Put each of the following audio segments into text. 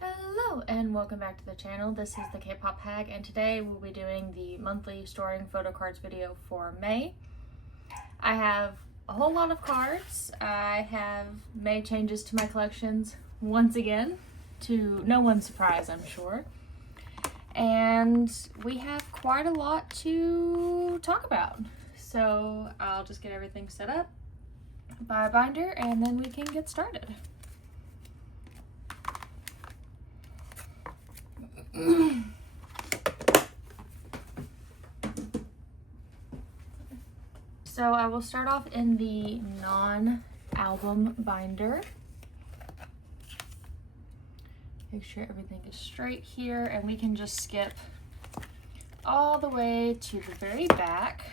Hello and welcome back to the channel. This is the K-Pop Hag, and today we'll be doing the monthly storing photo cards video for May. I have a whole lot of cards. I have made changes to my collections once again, to no one's surprise, I'm sure. And we have quite a lot to talk about. So I'll just get everything set up by a binder and then we can get started. So I will start off in the non-album binder. Make sure everything is straight here, and we can just skip all the way to the very back.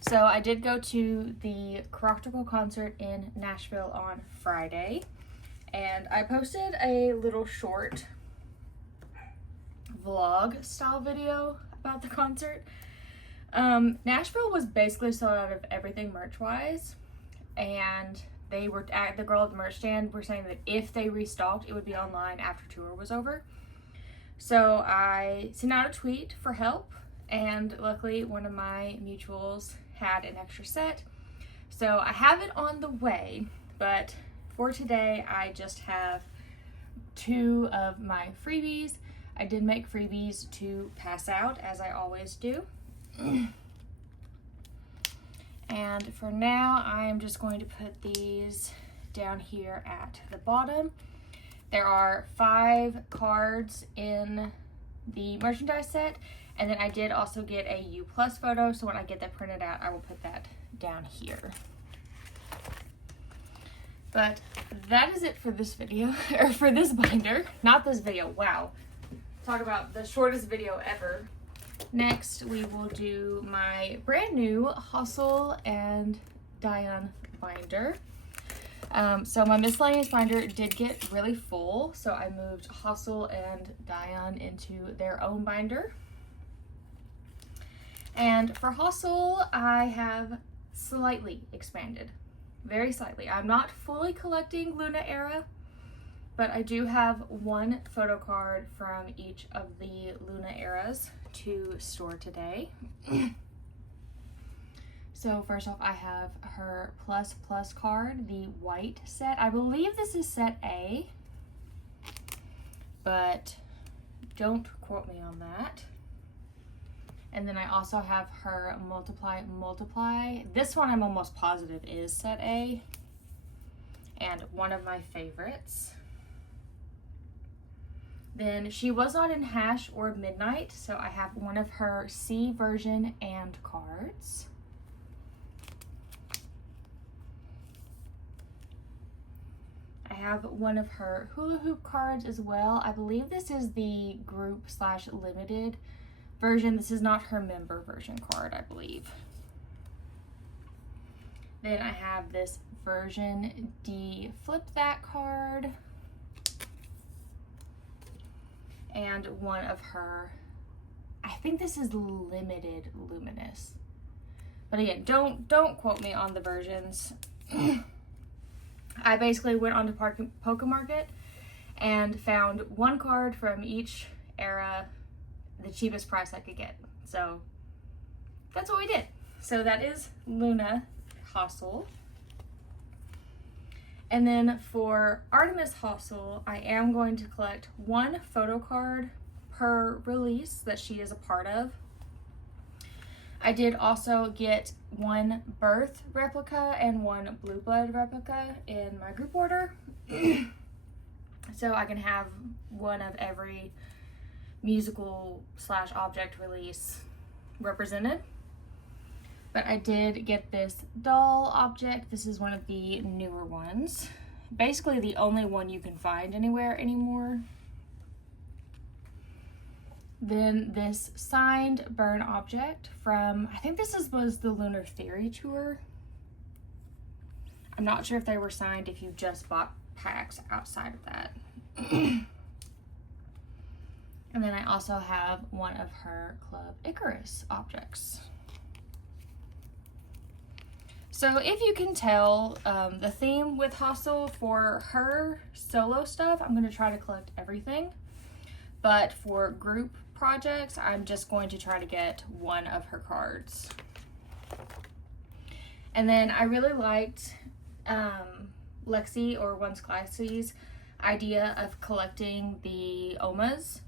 So I did go to the Croctical concert in Nashville on Friday, and I posted a little short vlog style video about the concert. Nashville was basically sold out of everything merch wise, and they were at the girl at the merch stand were saying that if they restocked, it would be online after tour was over. So I sent out a tweet for help, and luckily one of my mutuals had an extra set. So I have it on the way, but for today I just have 2 of my freebies. I did make freebies to pass out, as I always do. And for now, I am just going to put these down here at the bottom. There are 5 cards in the merchandise set, and then I did also get a U+ photo, so when I get that printed out, I will put that down here. But that is it for this video, or for this binder. Not this video, wow. Talk about the shortest video ever. Next, we will do my brand new HaSeul and Dahyun binder. So my miscellaneous binder did get really full, so I moved HaSeul and Dahyun into their own binder. And for HaSeul, I have slightly expanded, very slightly. I'm not fully collecting Luna era, but I do have 1 photo card from each of the Luna eras to store today. So first off, I have her plus card, the white set. I believe this is set A, but don't quote me on that. And then I also have her multiply. This one I'm almost positive is set A, and one of my favorites. Then she was not in Hash or Midnight, so I have one of her C version and cards. I have one of her hula hoop cards as well. I believe this is the group/limited version. This is not her member version card, I believe. Then I have this version D Flip That card. And one of her, I think this is limited luminous, but again, don't quote me on the versions. I basically went onto Pokemarket and found 1 card from each era, the cheapest price I could get. So that's what we did. So that is Luna HaSeul. And then for Artemis HaSeul, I am going to collect 1 photo card per release that she is a part of. I did also get 1 Birth replica and 1 Blue Blood replica in my group order. So I can have 1 of every musical/object release represented. But I did get this doll object. This is one of the newer ones. Basically the only one you can find anywhere anymore. Then this signed burn object from, I think this was the Lunar Theory tour. I'm not sure if they were signed if you just bought packs outside of that. And then I also have one of her Club Icarus objects. So if you can tell, the theme with HaSeul for her solo stuff, I'm going to try to collect everything. But for group projects, I'm just going to try to get one of her cards. And then I really liked Lexi, or Once Classy's, idea of collecting the OMAs.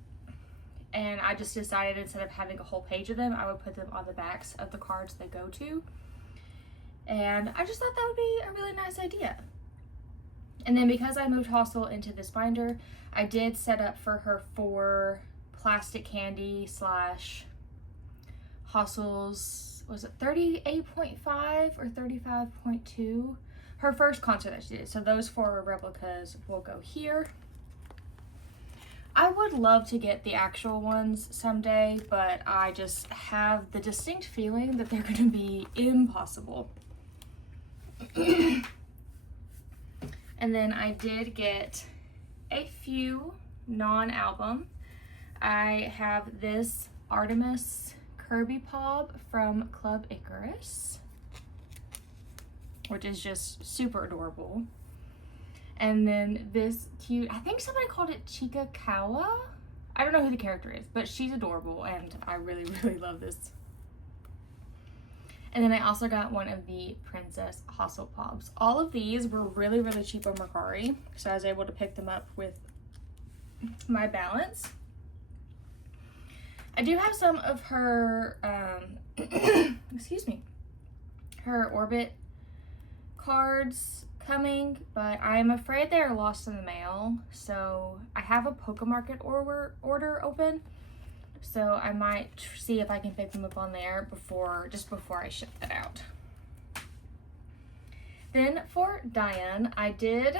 And I just decided, instead of having a whole page of them, I would put them on the backs of the cards they go to. And I just thought that would be a really nice idea. And then because I moved HaSeul into this binder, I did set up for her 4 plastic candy slash HaSeul's, was it 38.5 or 35.2? Her first concert that she did. So those 4 replicas will go here. I would love to get the actual ones someday, but I just have the distinct feeling that they're going to be impossible. And then I did get a few non-album. I have this Artemis Kirby Pop from Club Icarus, which is just super adorable. And then this cute, I think somebody called it Chikakawa. I don't know who the character is, but she's adorable, and I really, really love this. And then I also got one of the Princess HaSeul Pops. All of these were really, really cheap on Mercari, so I was able to pick them up with my balance. I do have some of her, excuse me, her Orbit cards coming, but I'm afraid they're lost in the mail. So I have a Pokemarket order open. So I might see if I can pick them up on there just before I ship that out. Then for Dahyun, I did,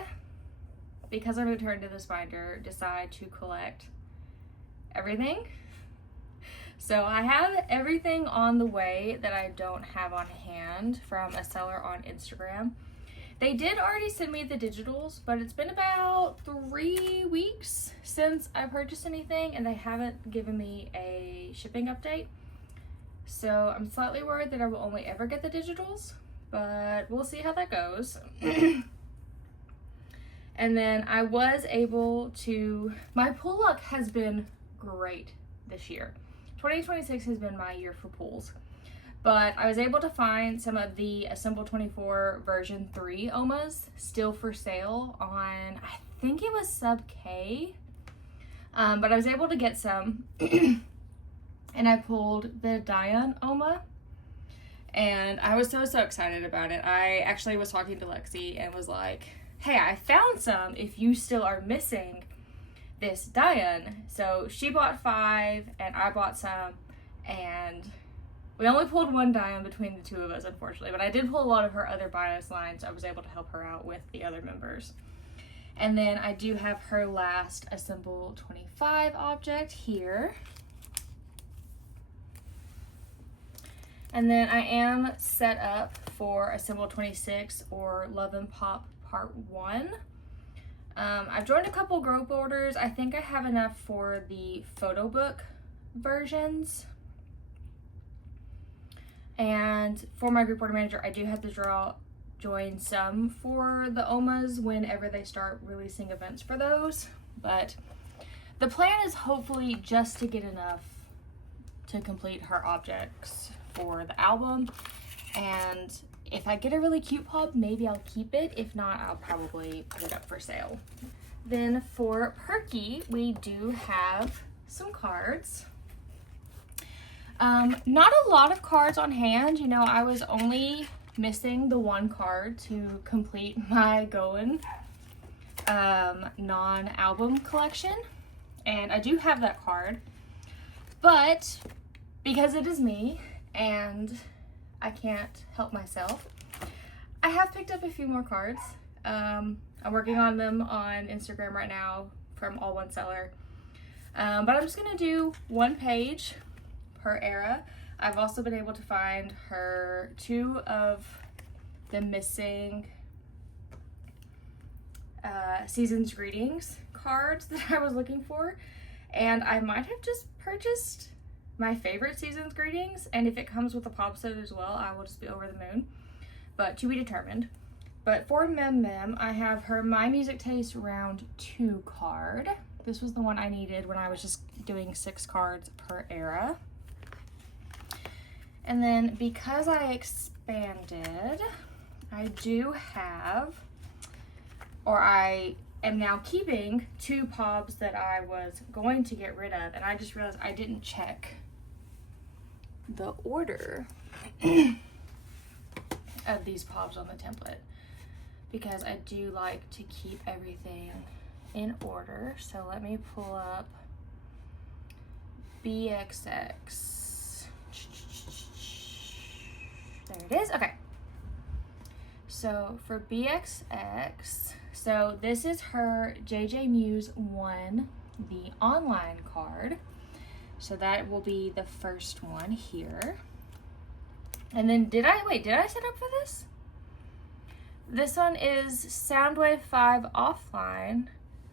because I returned to this binder, decide to collect everything. So I have everything on the way that I don't have on hand from a seller on Instagram. They did already send me the digitals, but it's been about 3 weeks since I purchased anything, and they haven't given me a shipping update. So I'm slightly worried that I will only ever get the digitals, but we'll see how that goes. And then I was able to, my pool luck has been great this year. 2026 has been my year for pools. But I was able to find some of the Assemble 24 version 3 OMAs still for sale on, I think it was sub K. But I was able to get some. And I pulled the Dahyun OMA. And I was so excited about it. I actually was talking to Lexi and was like, hey, I found some if you still are missing this Dahyun. So she bought 5 and I bought some, and we only pulled 1 Dahyun between the 2 of us, unfortunately, but I did pull a lot of her other bias lines, so I was able to help her out with the other members. And then I do have her last Assemble 25 object here. And then I am set up for Assemble 26 or Love and Pop Part 1. I've joined a couple group orders. I think I have enough for the photo book versions. And for my group order manager, I do have to join some for the OMAs whenever they start releasing events for those. But the plan is hopefully just to get enough to complete her objects for the album. And if I get a really cute pop, maybe I'll keep it. If not, I'll probably put it up for sale. Then for Perky, we do have some cards. Not a lot of cards on hand. You know, I was only missing the 1 card to complete my Going non-album collection. And I do have that card. But because it is me and I can't help myself, I have picked up a few more cards. I'm working on them on Instagram right now from all one seller. But I'm just gonna do 1 page per era. I've also been able to find her 2 of the missing Season's Greetings cards that I was looking for. And I might have just purchased my favorite Season's Greetings, and if it comes with a pop set as well, I will just be over the moon. but to be determined. But for Mem Mem, I have her My Music Taste Round 2 card. This was the one I needed when I was just doing 6 cards per era. And then because I expanded, I do have, or I am now keeping 2 pobs that I was going to get rid of, and I just realized I didn't check the order of these pobs on the template, because I do like to keep everything in order. So let me pull up BXX. There it is. Okay. So for BXX, so this is her JJ Muse 1, the online card. So that will be the first one here. And then did I set up for this? This one is Soundwave 5 offline.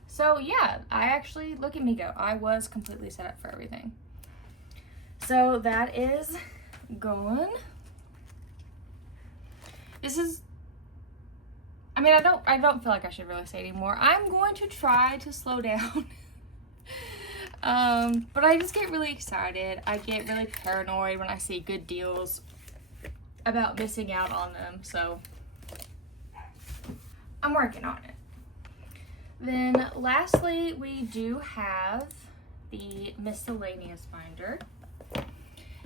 So yeah, I actually, look at me go. I was completely set up for everything. So that is gone. This is, I mean, I don't feel like I should really say anymore. I'm going to try to slow down. But I just get really excited. I get really paranoid when I see good deals about missing out on them. So I'm working on it. Then lastly, we do have the miscellaneous binder.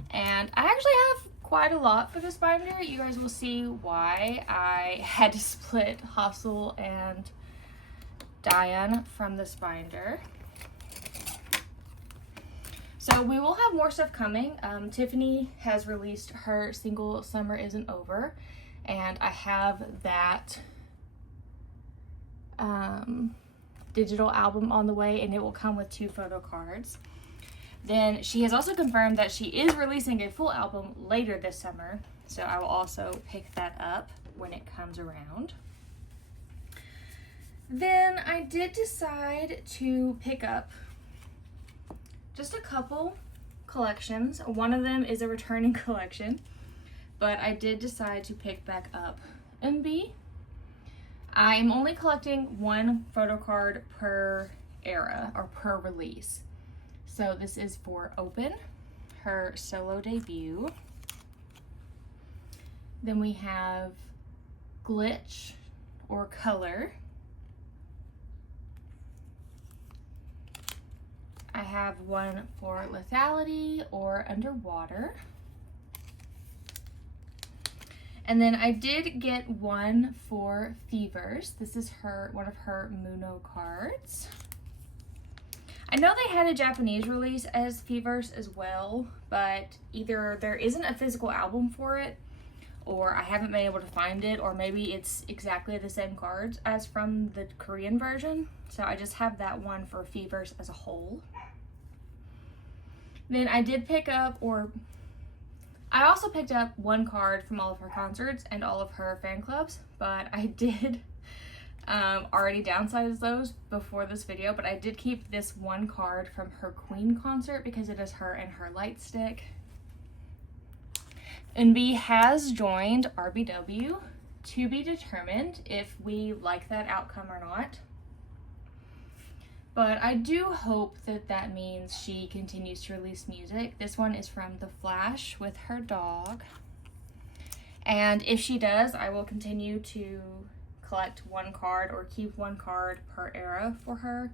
And I actually have quite a lot for this binder. You guys will see why I had to split HaSeul and Dahyun from this binder. So we will have more stuff coming. Tiffany has released her single Summer Isn't Over, and I have that digital album on the way, and it will come with 2 photo cards. Then she has also confirmed that she is releasing a full album later this summer, so I will also pick that up when it comes around. Then I did decide to pick up just a couple collections. One of them is a returning collection, but I did decide to pick back up MB. I'm only collecting 1 photo card per era or per release. So this is for Open, her solo debut. Then we have Glitch or Color. I have one for Lethality or Underwater. And then I did get one for Fevers. This is one of her Muno cards. I know they had a Japanese release as Fevers as well, but either there isn't a physical album for it, or I haven't been able to find it, or maybe it's exactly the same cards as from the Korean version. So I just have that one for Fevers as a whole. Then I did pick up, I also picked up 1 card from all of her concerts and all of her fan clubs, but I did already downsize those before this video, but I did keep this 1 card from her Queen concert because it is her and her light stick. NB has joined RBW, to be determined if we like that outcome or not. But I do hope that that means she continues to release music. This one is from The Flash with her dog. And if she does, I will continue to collect 1 card or keep 1 card per era for her.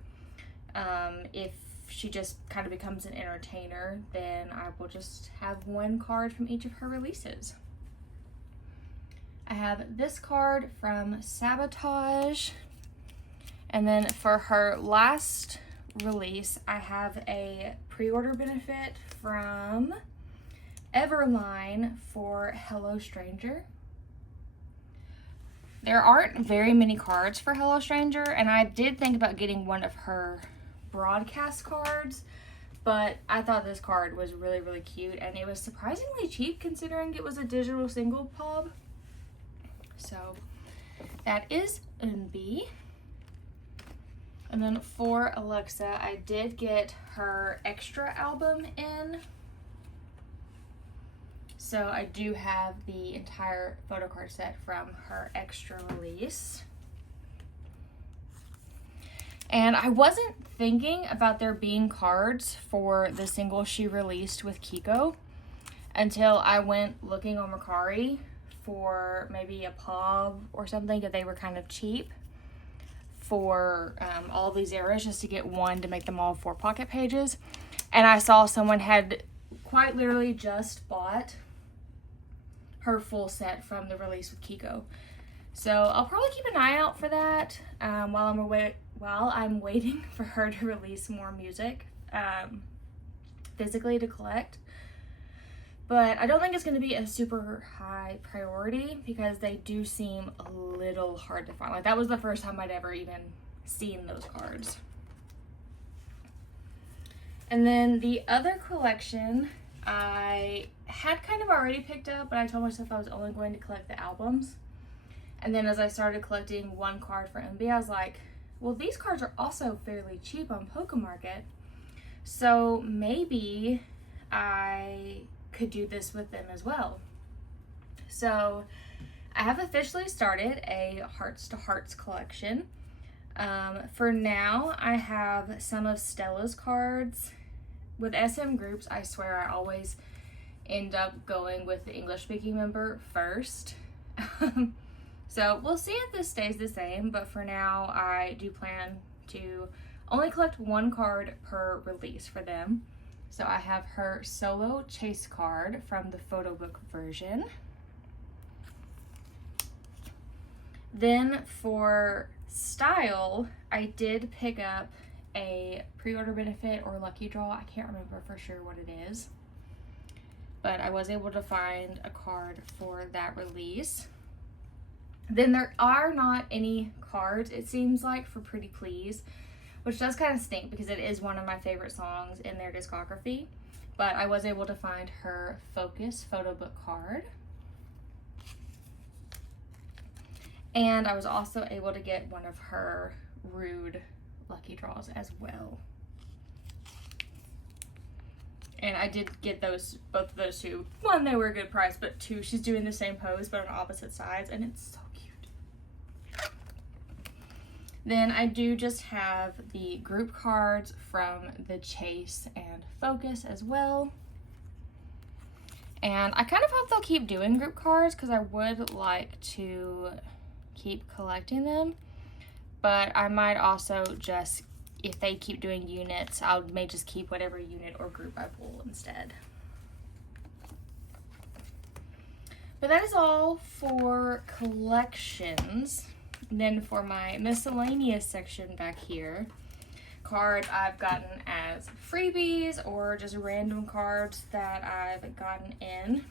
If she just kind of becomes an entertainer, then I will just have 1 card from each of her releases. I have this card from Sabotage. And then for her last release, I have a pre-order benefit from Everline for Hello Stranger. There aren't very many cards for Hello Stranger, and I did think about getting one of her broadcast cards, but I thought this card was really, really cute, and it was surprisingly cheap considering it was a digital single pub. So that is NB. And then for Alexa, I did get her extra album in. So I do have the entire photo card set from her extra release. And I wasn't thinking about there being cards for the single she released with Kiko until I went looking on Mercari for maybe a POV or something that they were kind of cheap for all these eras, just to get one to make them all 4 pocket pages. And I saw someone had quite literally just bought her full set from the release with Kiko. So I'll probably keep an eye out for that while I'm waiting for her to release more music physically to collect. But I don't think it's going to be a super high priority because they do seem a little hard to find. Like, that was the first time I'd ever even seen those cards. And then the other collection I had kind of already picked up, but I told myself I was only going to collect the albums. And then as I started collecting one card for MB, I was like, well, these cards are also fairly cheap on Pokemarket, so maybe I could do this with them as well. So I have officially started a Hearts to Hearts collection. For now, I have some of Stella's cards. With SM groups, I swear I always end up going with the English-speaking member first. So we'll see if this stays the same, but for now, I do plan to only collect one card per release for them. So I have her solo chase card from the photo book version. Then for style, I did pick up a pre-order benefit or lucky draw. I can't remember for sure what it is, but I was able to find a card for that release. Then there are not any cards, it seems like, for Pretty Please, which does kind of stink because it is one of my favorite songs in their discography. But I was able to find her Focus photo book card. And I was also able to get one of her Rude lucky draws as well. And I did get both of those two. One, they were a good price, but two, she's doing the same pose but on opposite sides, and it's so cute. Then I do just have the group cards from the Chase and Focus as well. And I kind of hope they'll keep doing group cards because I would like to keep collecting them. But I might also just, if they keep doing units, I may just keep whatever unit or group I pull instead. But that is all for collections. And then for my miscellaneous section back here, cards I've gotten as freebies or just random cards that I've gotten in.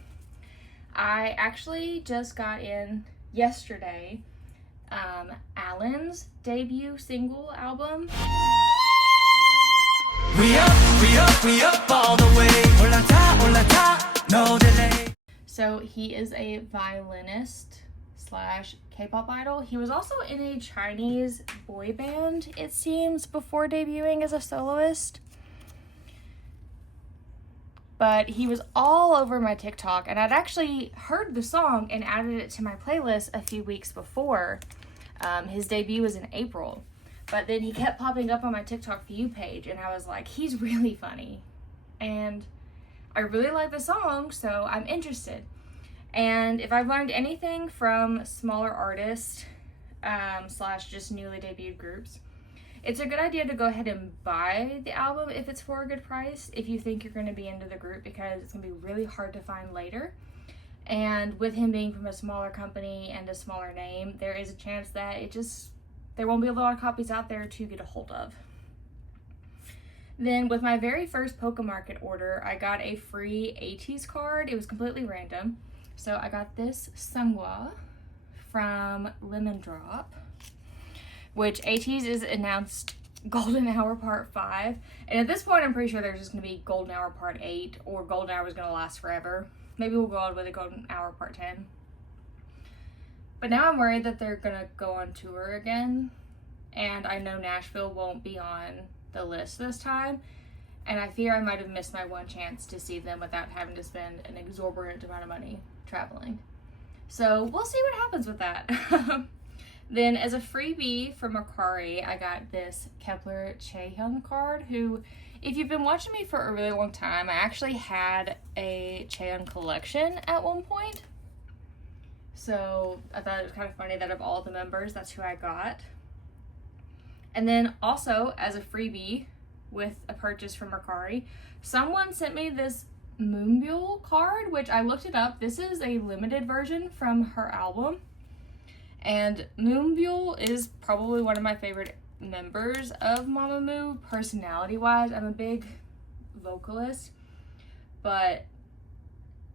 I actually just got in yesterday Alan's debut single album. We up all the way. Olata, no delay. So he is a violinist slash K-pop idol. He was also in a Chinese boy band, it seems, before debuting as a soloist. But he was all over my TikTok, and I'd actually heard the song and added it to my playlist a few weeks before. His debut was in April, but then he kept popping up on my TikTok view page, and I was like, he's really funny, and I really like the song, so I'm interested. And if I've learned anything from smaller artists slash just newly debuted groups, it's a good idea to go ahead and buy the album if it's for a good price, if you think you're going to be into the group, because it's going to be really hard to find later. And with him being from a smaller company and a smaller name, there is a chance that there won't be a lot of copies out there to get a hold of. Then with my very first Pokemarket order, I got a free ATEEZ card. It was completely random. So I got this Seonghwa from Lemon Drop, which ATEEZ is announced Golden Hour Part 5. And at this point, I'm pretty sure there's just going to be Golden Hour Part 8, or Golden Hour is going to last forever. Maybe we'll go on with a Golden Hour Part 10. But now I'm worried that they're going to go on tour again. And I know Nashville won't be on the list this time. and I fear I might have missed my one chance to see them without having to spend an exorbitant amount of money traveling. So we'll see what happens with that. Then as a freebie from Mercari, I got this Kepler Chaehyun card, who, if you've been watching me for a really long time, I actually had a Chaehyun collection at one point. So I thought it was kind of funny that of all the members, that's who I got. And then also as a freebie with a purchase from Mercari, someone sent me this Moonbyul card, which I looked it up. This is a limited version from her album. And Moonbyul is probably one of my favorite members of Mamamoo, personality-wise. I'm a big vocalist, but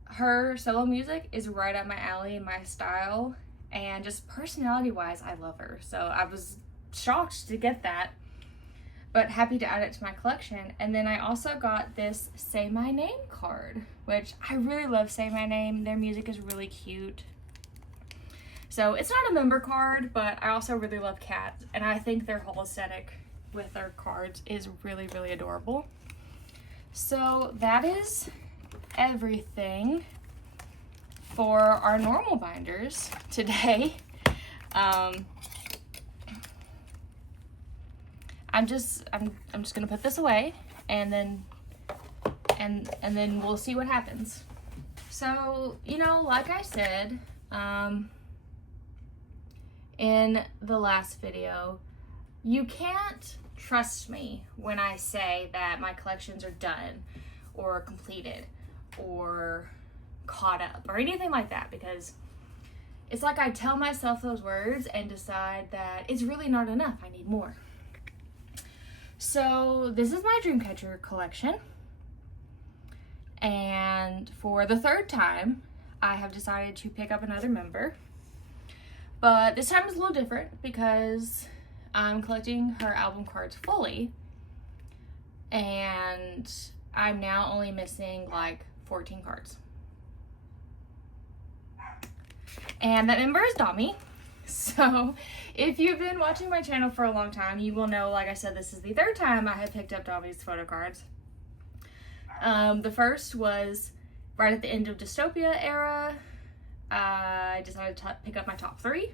her solo music is right up my alley and my style, and just personality-wise, I love her. So I was shocked to get that, but happy to add it to my collection. And then I also got this Say My Name card, which I really love Say My Name. Their music is really cute. So it's not a member card, but I also really love cats, and I think their whole aesthetic with their cards is really, really adorable. So that is everything for our normal binders today. I'm just gonna put this away, and then we'll see what happens. So, you know, like I said, in the last video, you can't trust me when I say that my collections are done or completed or caught up or anything like that, because it's like I tell myself those words and decide that it's really not enough, I need more. So this is my Dreamcatcher collection, and for the third time I have decided to pick up another member. But this time is a little different because I'm collecting her album cards fully, and I'm now only missing like 14 cards. And that member is Dami. So if you've been watching my channel for a long time, you will know, like I said, this is the third time I have picked up Dami's photo cards. The first was right at the end of Dystopia era. I decided to pick up my top 3,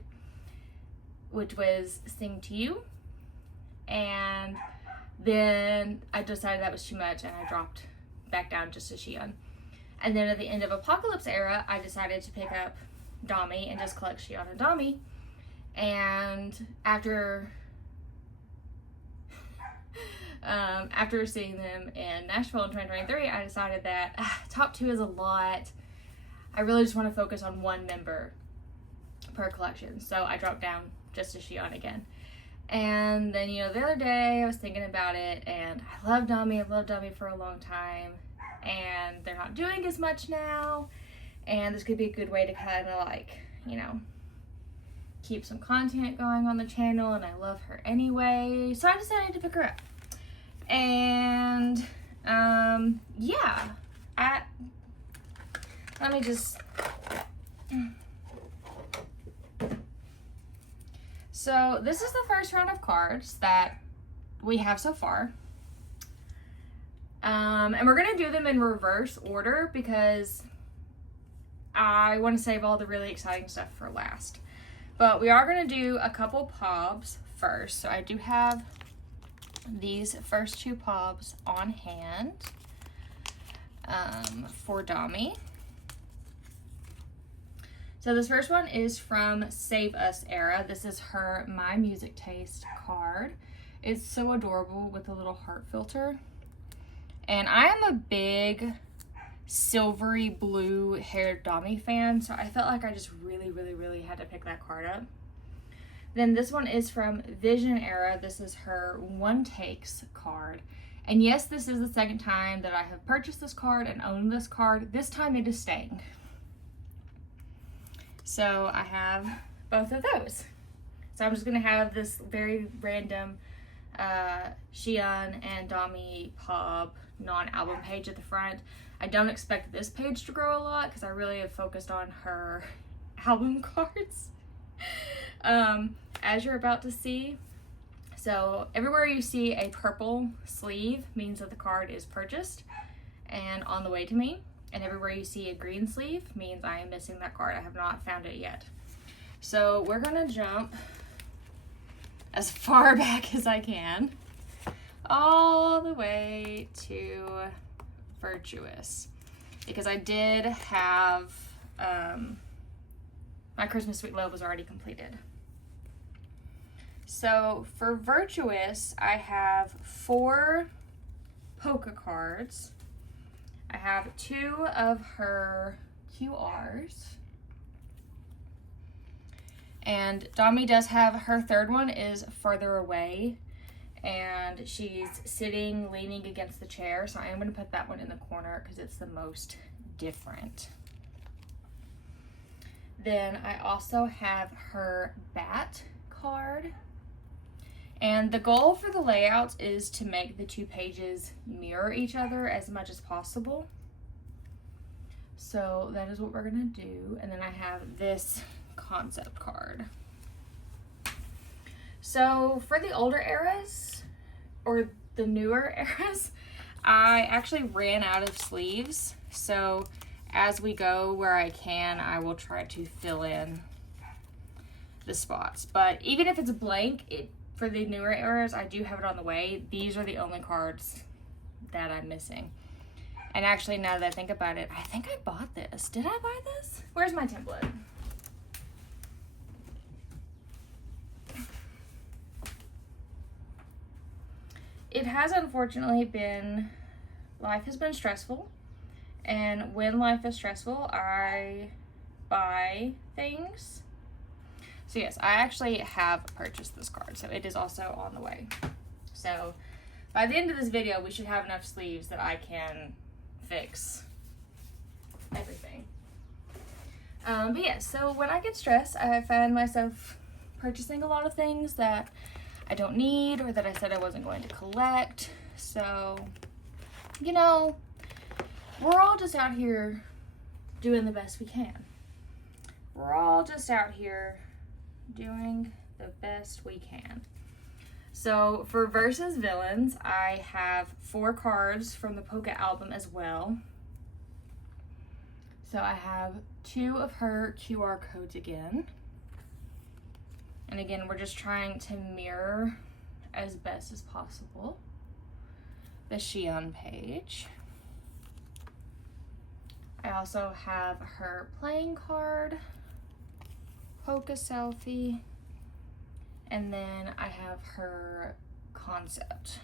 which was Sing to You, and then I decided that was too much and I dropped back down just to Xion. And then at the end of Apocalypse era, I decided to pick up Dami and just collect Xion and Dami. And after seeing them in Nashville in 2023, I decided that top 2 is a lot. I really just want to focus on one member per collection. So I dropped down just to Xion again. And then, you know, the other day I was thinking about it, and I love Dami. I've loved Dami for a long time, and they're not doing as much now. And this could be a good way to kind of like, you know, keep some content going on the channel, and I love her anyway. So I decided to pick her up. And yeah, let me just, so this is the first round of cards that we have so far. And we're gonna do them in reverse order because I want to save all the really exciting stuff for last. But we are gonna do a couple pobs first. So I do have these first 2 pobs on hand for Dami. So this first one is from Save Us era. This is her My Music Taste card. It's so adorable with a little heart filter. And I am a big silvery blue haired Dami fan, so I felt like I just really had to pick that card up. Then this one is from Vision era. This is her One Takes card. And yes, this is the second time that I have purchased this card and owned this card. This time it is staying. So I have both of those. So I'm just gonna have this very random Xion and Dami Pob non-album page at the front. I don't expect this page to grow a lot because I really have focused on her album cards. As you're about to see. So everywhere you see a purple sleeve means that the card is purchased and on the way to me. And everywhere you see a green sleeve means I am missing that card. I have not found it yet. So we're gonna jump as far back as I can, all the way to Virtuous, because I did have, my Christmas Sweet Love was already completed. So for Virtuous, I have 4 polka cards. I have 2 of her QRs. And Dami does have her 3rd one is further away, and she's sitting leaning against the chair, so I am going to put that one in the corner because it's the most different. Then I also have her bat card, and the goal for the layouts is to make the 2 pages mirror each other as much as possible. So that is what we're going to do. And then I have this concept card. So for the older eras, or the newer eras, I actually ran out of sleeves. So as we go where I can, I will try to fill in the spots. But even if it's blank, for the newer eras, I do have it on the way. These are the only cards that I'm missing. And actually, now that I think about it, I think I bought this. Did I buy this? Where's my template? It has unfortunately been, life has been stressful, and when life is stressful, I buy things. So yes, I actually have purchased this card, so it is also on the way. So by the end of this video, we should have enough sleeves that I can fix everything. But yeah, so when I get stressed, I find myself purchasing a lot of things that I don't need or that I said I wasn't going to collect. So, you know, we're all just out here doing the best we can. We're all just out here doing the best we can. So for Versus Villains, I have 4 cards from the Polka album as well. So I have 2 of her QR codes again. And again, we're just trying to mirror as best as possible the Xi'an page. I also have her playing card, Polka selfie, and then I have her concept.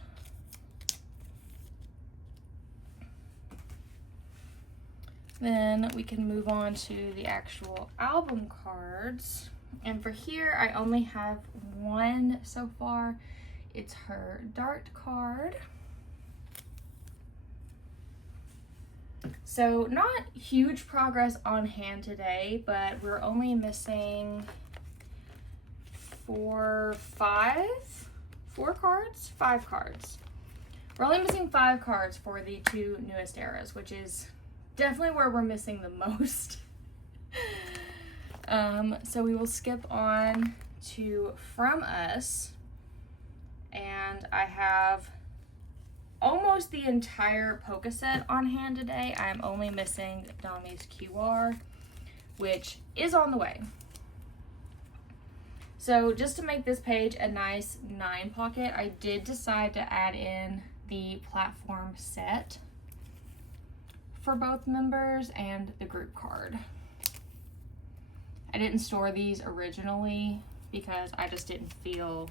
Then we can move on to the actual album cards. And for here, I only have 1 so far. It's her Dart card. So not huge progress on hand today, but we're only missing 5 cards. We're only missing 5 cards for the 2 newest eras, which is definitely where we're missing the most. So we will skip on to From Us, and I have almost the entire Polka set on hand today. I'm only missing Dami's QR, which is on the way. So just to make this page a nice 9 pocket, I did decide to add in the platform set for both members and the group card. I didn't store these originally because I just didn't feel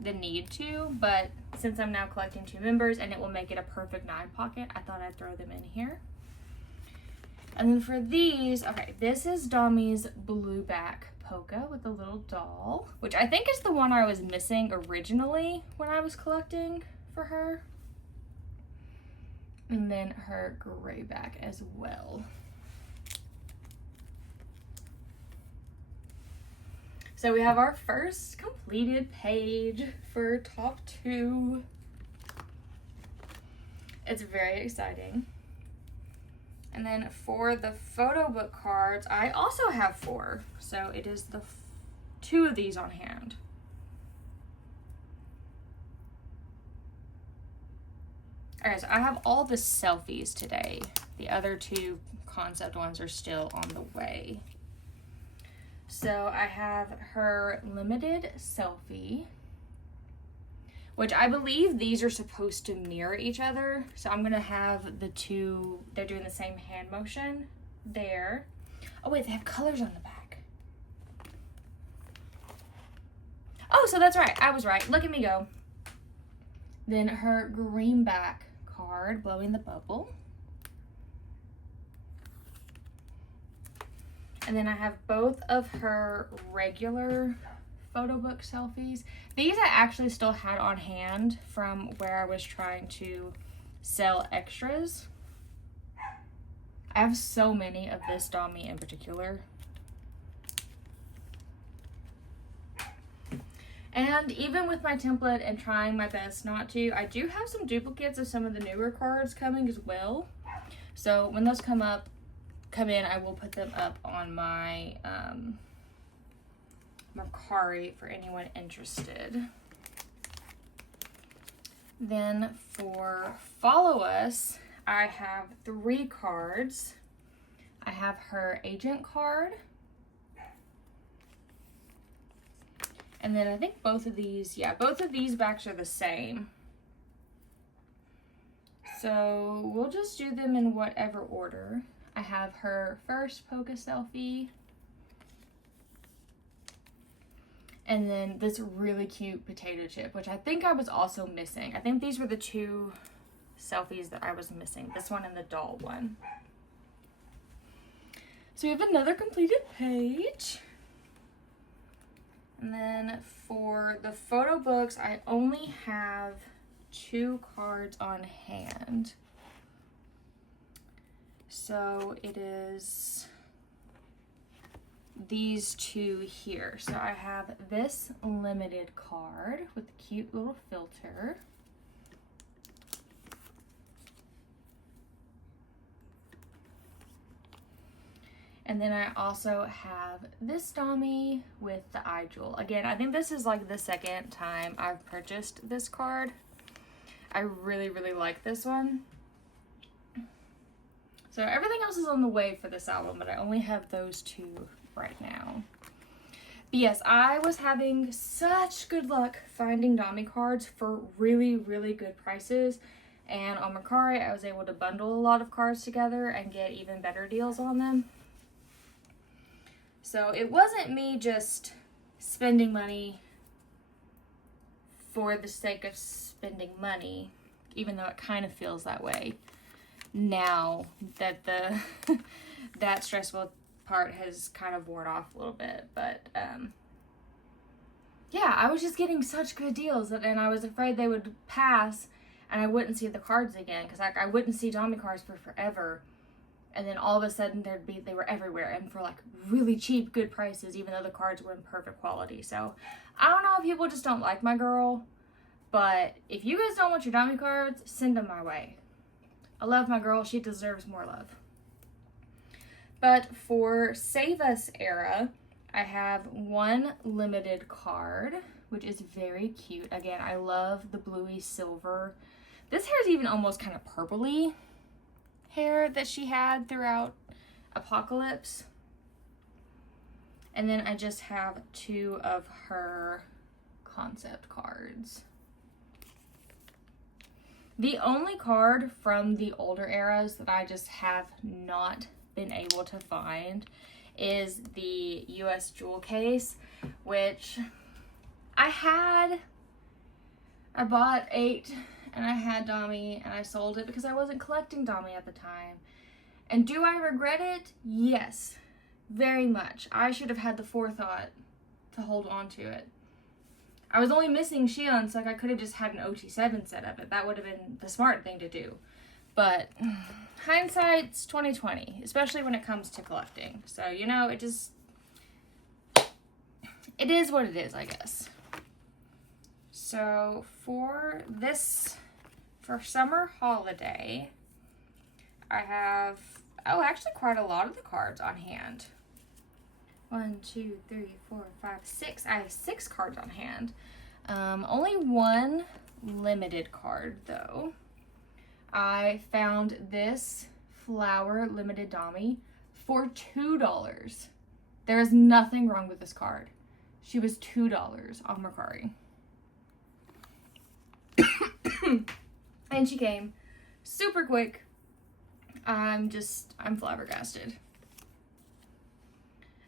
the need to, but since I'm now collecting 2 members and it will make it a perfect 9 pocket, I thought I'd throw them in here. And then for these, okay, this is Dami's blue back polka with the little doll, which I think is the one I was missing originally when I was collecting for her. And then her gray back as well. So we have our first completed page for top 2. It's very exciting. And then for the photo book cards, I also have 4. So it is the 2 of these on hand. All right, so I have all the selfies today. The other two concept ones are still on the way. So I have her limited selfie, which I believe these are supposed to mirror each other. So I'm gonna have the two, they're doing the same hand motion there. Oh wait, they have colors on the back. Oh, so that's right, I was right, look at me go. Then her greenback card, blowing the bubble. And then I have both of her regular photo book selfies. These I actually still had on hand from where I was trying to sell extras. I have so many of this Dami in particular. And even with my template and trying my best not to, I do have some duplicates of some of the newer cards coming as well. So when those come in, I will put them up on my Mercari for anyone interested. Then for Follow Us, I have 3 cards. I have her agent card. And then I think both of these backs are the same. So we'll just do them in whatever order. I have her first Poca selfie. And then this really cute potato chip, which I think I was also missing. I think these were the 2 selfies that I was missing. This one and the doll one. So we have another completed page. And then for the photo books, I only have 2 cards on hand. So it is these 2 here. So I have this limited card with a cute little filter. And then I also have this Dami with the eye jewel. Again, I think this is like the second time I've purchased this card. I really, really like this one. So everything else is on the way for this album, but I only have those 2 right now. But yes, I was having such good luck finding Dami cards for really, really good prices. And on Mercari, I was able to bundle a lot of cards together and get even better deals on them. So it wasn't me just spending money for the sake of spending money, even though it kind of feels that way now that that stressful part has kind of worn off a little bit. But yeah, I was just getting such good deals, and I was afraid they would pass and I wouldn't see the cards again, because I wouldn't see Dami cards for forever. And then all of a sudden they were everywhere and for like really cheap, good prices, even though the cards were in perfect quality. So I don't know if people just don't like my girl, but if you guys don't want your Dami cards, send them my way. I love my girl. She deserves more love. But for Save Us era, I have 1 limited card, which is very cute. Again, I love the bluey silver. This hair is even almost kind of purpley hair that she had throughout Apocalypse. And then I just have 2 of her concept cards. The only card from the older eras that I just have not been able to find is the US jewel case, which I bought 8 and I had Dami and I sold it because I wasn't collecting Dami at the time. And do I regret it? Yes, very much. I should have had the forethought to hold on to it. I was only missing Xion, so like I could have just had an OT7 set of it. That would have been the smart thing to do. But hindsight's 20/20, especially when it comes to collecting. So, you know, it is what it is, I guess. So for summer holiday, I have, actually quite a lot of the cards on hand. 1, 2, 3, 4, 5, 6. I have 6 cards on hand. Only 1 limited card though. I found this flower limited dummy for $2. There is nothing wrong with this card. She was $2 on Mercari. And she came super quick. I'm flabbergasted.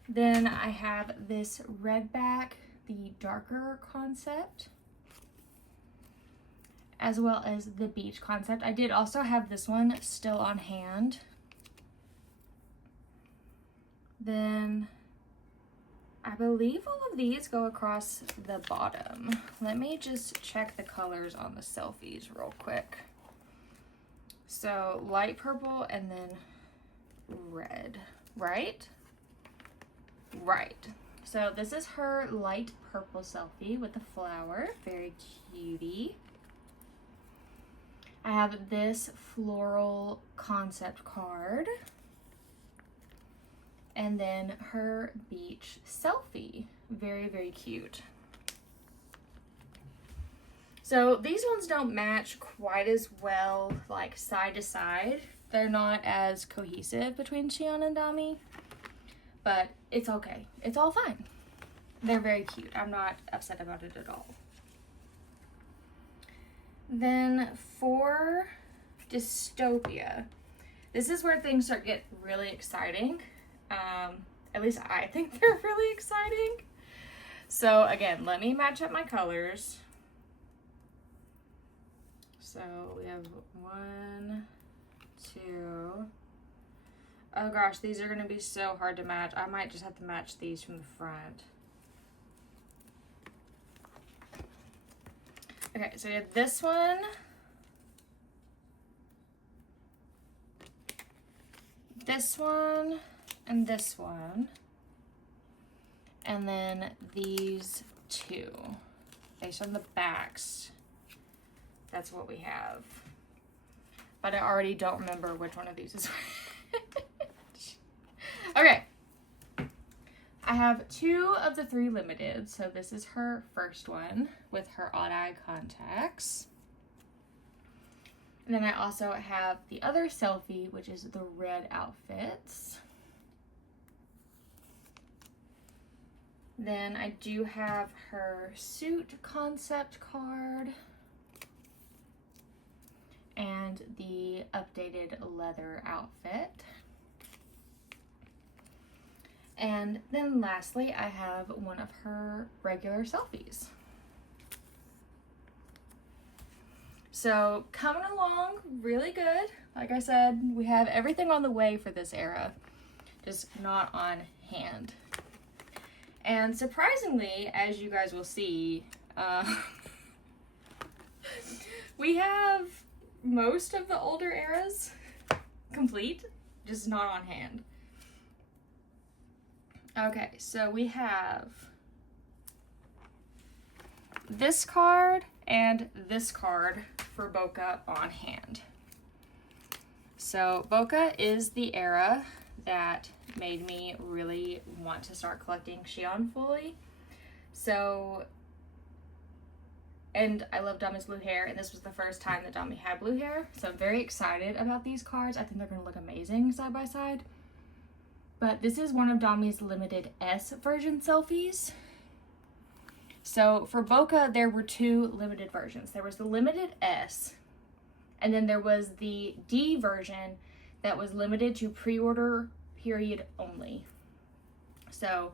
Then I have this Redback, the darker concept, as well as the beach concept. I did also have this one still on hand. Then I believe all of these go across the bottom. Let me just check the colors on the selfies real quick. So light purple and then red, right? Right. So this is her light purple selfie with the flower. Very cutie. I have this floral concept card. And then her beach selfie. Very, very cute. So these ones don't match quite as well, like side to side. They're not as cohesive between Xion and Dami, but it's okay. It's all fine. They're very cute. I'm not upset about it at all. Then for Dystopia, this is where things start get really exciting. At least I think they're really exciting. So again, let me match up my colors. So we have 1, 2. Oh gosh, these are gonna be so hard to match. I might just have to match these from the front. Okay, so we have this one. This one. And this one, and then these two. Based on the backs, that's what we have. But I already don't remember which one of these is which. Okay. I have 2 of the 3 limited, so this is her first one with her odd eye contacts. And then I also have the other selfie, which is the red outfits. Then I do have her suit concept card and the updated leather outfit. And then lastly, I have one of her regular selfies. So coming along really good. Like I said, we have everything on the way for this era, just not on hand. And surprisingly, as you guys will see, we have most of the older eras complete, just not on hand. Okay, so we have this card and this card for Bokeh on hand. So Bokeh is the era that made me really want to start collecting Xion fully. So, and I love Dami's blue hair, and this was the first time that Dami had blue hair, so I'm very excited about these cards. I think they're going to look amazing side by side. But this is one of Dami's limited S version selfies. So for Bokeh, there were 2 limited versions. There was the limited S, and then there was the D version that was limited to pre-order period only. So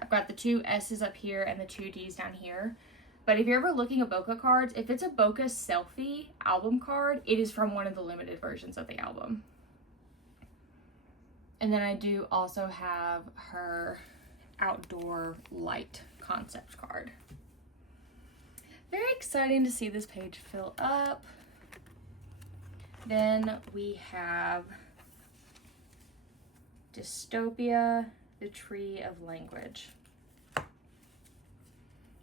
I've got the 2 S's up here and the 2 D's down here. But if you're ever looking at Bokeh cards, if it's a Bokeh selfie album card, it is from one of the limited versions of the album. And then I do also have her outdoor light concept card. Very exciting to see this page fill up. Then we have Dystopia, the Tree of Language.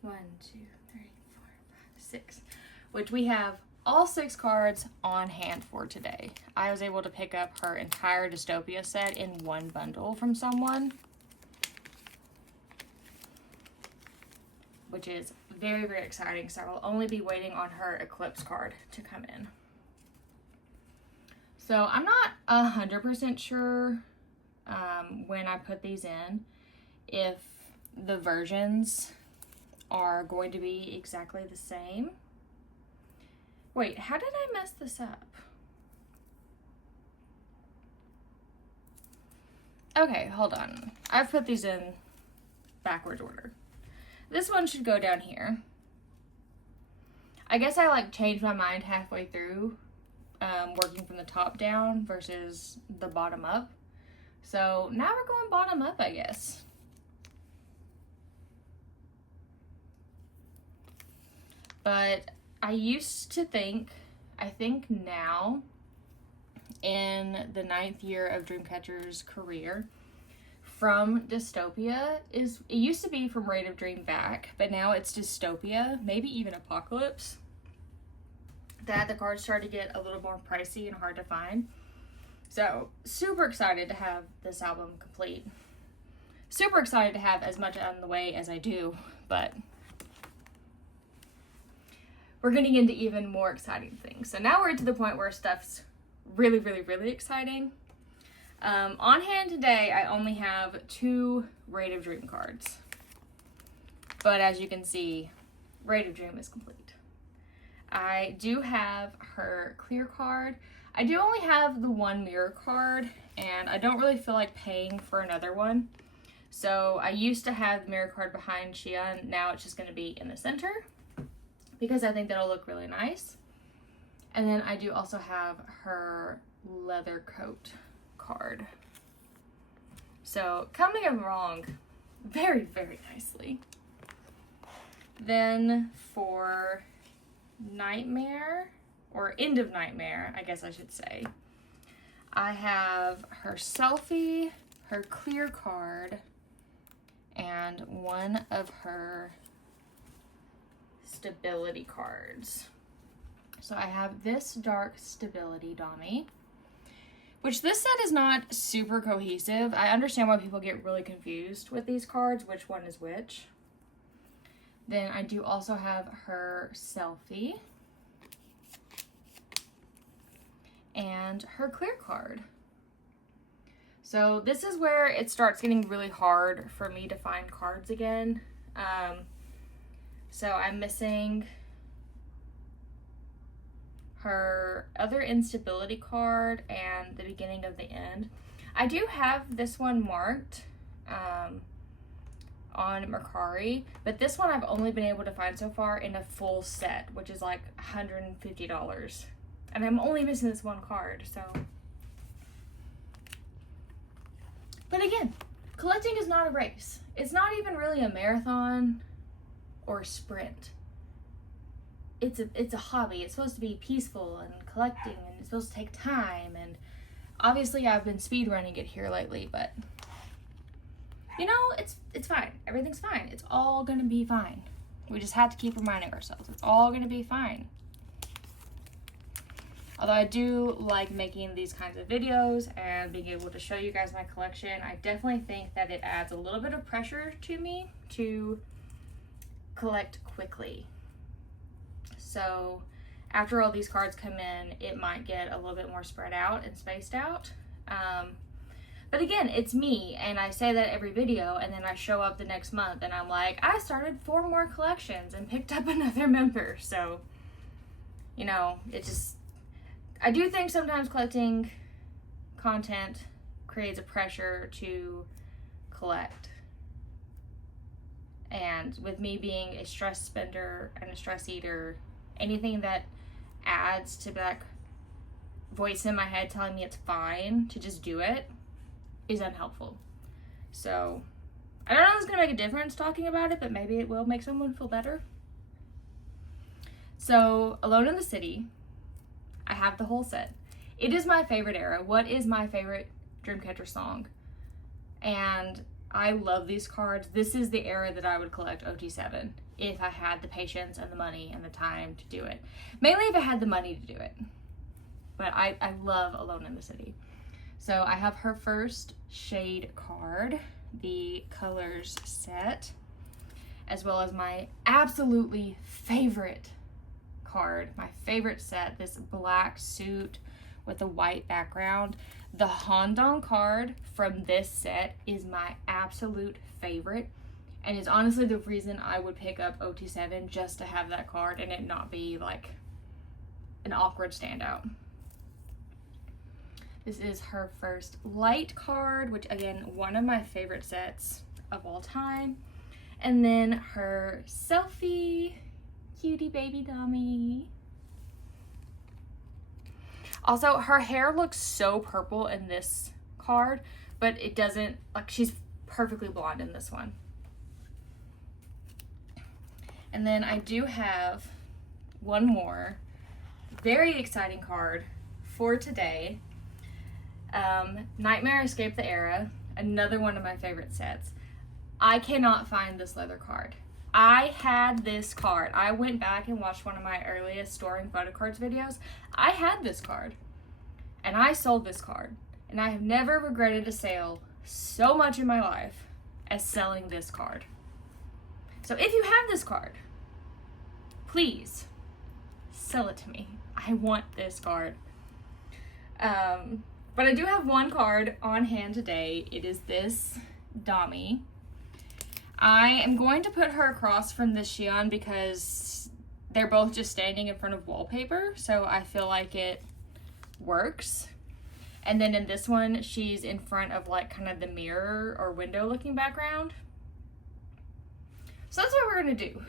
1, 2, 3, 4, 5, 6. Which we have all 6 cards on hand for today. I was able to pick up her entire Dystopia set in one bundle from someone, which is very, very exciting. So I will only be waiting on her Eclipse card to come in. So I'm not 100% sure when I put these in if the versions are going to be exactly the same. Wait, how did I mess this up? Okay, hold on. I've put these in backwards order. This one should go down here. I guess I like changed my mind halfway through, working from the top down versus the bottom up. So now we're going bottom up, I guess. But I used to think, I think now, in the 9th year of Dreamcatcher's career, from Dystopia it used to be from Rate of Dream back, but now it's Dystopia, maybe even Apocalypse, that the cards start to get a little more pricey and hard to find. So super excited to have this album complete. Super excited to have as much on the way as I do, but we're getting into even more exciting things. So now we're to the point where stuff's really, really, really exciting. On hand today, I only have 2 Rate of Dream cards. But as you can see, Rate of Dream is complete. I do have her clear card. I do only have the 1 mirror card, and I don't really feel like paying for another one. So I used to have the mirror card behind Shia, and now it's just going to be in the center, because I think that'll look really nice. And then I do also have her leather coat card. So coming along very, very nicely. Then for Nightmare, or End of Nightmare, I guess I should say, I have her selfie, her clear card, and one of her stability cards. So I have this dark stability dummy, which this set is not super cohesive. I understand why people get really confused with these cards, which one is which. Then I do also have her selfie and her clear card. So this is where it starts getting really hard for me to find cards again. So I'm missing her other instability card and the beginning of the end. I do have this one marked on Mercari, but this one I've only been able to find so far in a full set, which is like $150. And I'm only missing this one card, so. But again, collecting is not a race. It's not even really a marathon or a sprint. It's a hobby. It's supposed to be peaceful and collecting, and it's supposed to take time, and obviously I've been speedrunning it here lately, but you know, it's fine. Everything's fine. It's all gonna be fine. We just have to keep reminding ourselves it's all gonna be fine. Although I do like making these kinds of videos and being able to show you guys my collection, I definitely think that it adds a little bit of pressure to me to collect quickly. So after all these cards come in, it might get a little bit more spread out and spaced out. But again, it's me, and I say that every video, and then I show up the next month and I'm like, I started 4 more collections and picked up another member. So, you know, it just, I do think sometimes collecting content creates a pressure to collect. And with me being a stress spender and a stress eater, anything that adds to that voice in my head telling me it's fine to just do it is unhelpful. So I don't know if it's gonna make a difference talking about it, but maybe it will make someone feel better. So Alone in the City, I have the whole set. It is my favorite era. What is my favorite Dreamcatcher song? And I love these cards. This is the era that I would collect OT7 if I had the patience and the money and the time to do it. Mainly if I had the money to do it. But I love Alone in the City. So I have her first shade card, the colors set, as well as my absolutely favorite card, my favorite set, this black suit with a white background. The Handong card from this set is my absolute favorite, and is honestly the reason I would pick up OT7, just to have that card and it not be like an awkward standout. This is her first light card, which again, one of my favorite sets of all time. And then her selfie, cutie baby dummy. Also, her hair looks so purple in this card, but it doesn't, like, she's perfectly blonde in this one. And then I do have one more very exciting card for today. Nightmare Escape the Era, another one of my favorite sets. I cannot find this leather card. I had this card. I went back and watched one of my earliest storing Photocards videos. I had this card, and I sold this card, and I have never regretted a sale so much in my life as selling this card. So if you have this card, please sell it to me. I want this card. But I do have one card on hand today. It is this Dami. I am going to put her across from this Xion because they're both just standing in front of wallpaper, so I feel like it works. And then in this one, she's in front of like kind of the mirror or window looking background. So that's what we're gonna do.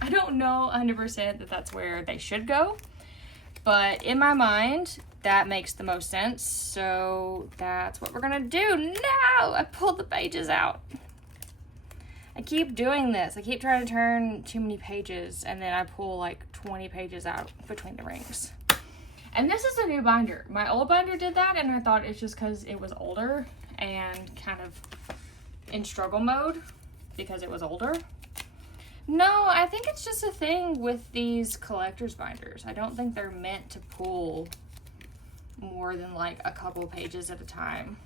I don't know 100% that that's where they should go, but in my mind, that makes the most sense, so that's what we're gonna do. No! I pulled the pages out. I keep doing this. I keep trying to turn too many pages, and then I pull like 20 pages out between the rings. And this is a new binder. My old binder did that, and I thought it's just because it was older and kind of in struggle mode because it was older. No, I think it's just a thing with these collector's binders. I don't think they're meant to pull more than like a couple pages at a time.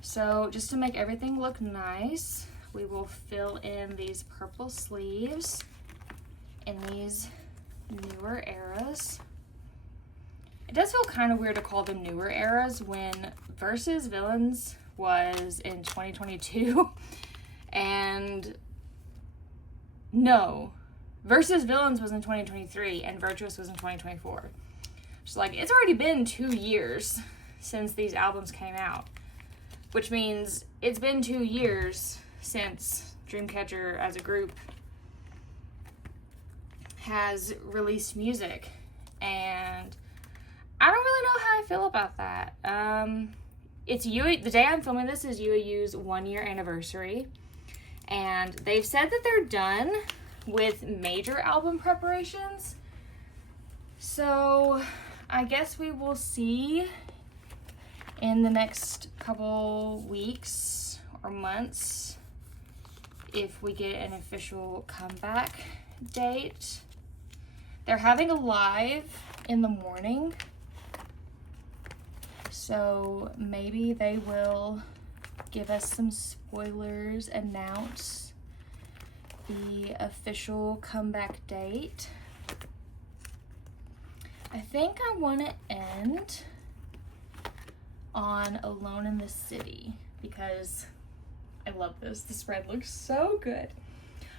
So just to make everything look nice, we will fill in these purple sleeves in these newer eras. It does feel kind of weird to call them newer eras when Versus Villains was in 2022 and no, Versus Villains was in 2023 and Virtuous was in 2024. So like, it's already been 2 years since these albums came out, which means it's been 2 years since Dreamcatcher as a group has released music, and I don't really know how I feel about that. It's the day I'm filming this is UAU's 1-year anniversary, and they've said that they're done with major album preparations, so I guess we will see in the next couple weeks or months if we get an official comeback date. They're having a live in the morning, so maybe they will give us some spoilers, announce the official comeback date. I think I want to end on Alone in the City because I love this. The spread looks so good.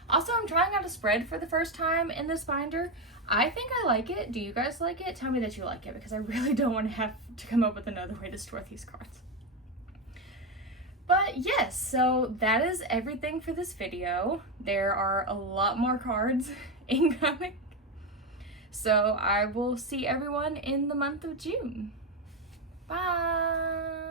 Also, I'm trying out a spread for the first time in this binder. I think I like it. Do you guys like it? Tell me that you like it because I really don't want to have to come up with another way to store these cards. But yes, so that is everything for this video. There are a lot more cards incoming. So I will see everyone in the month of June. Bye!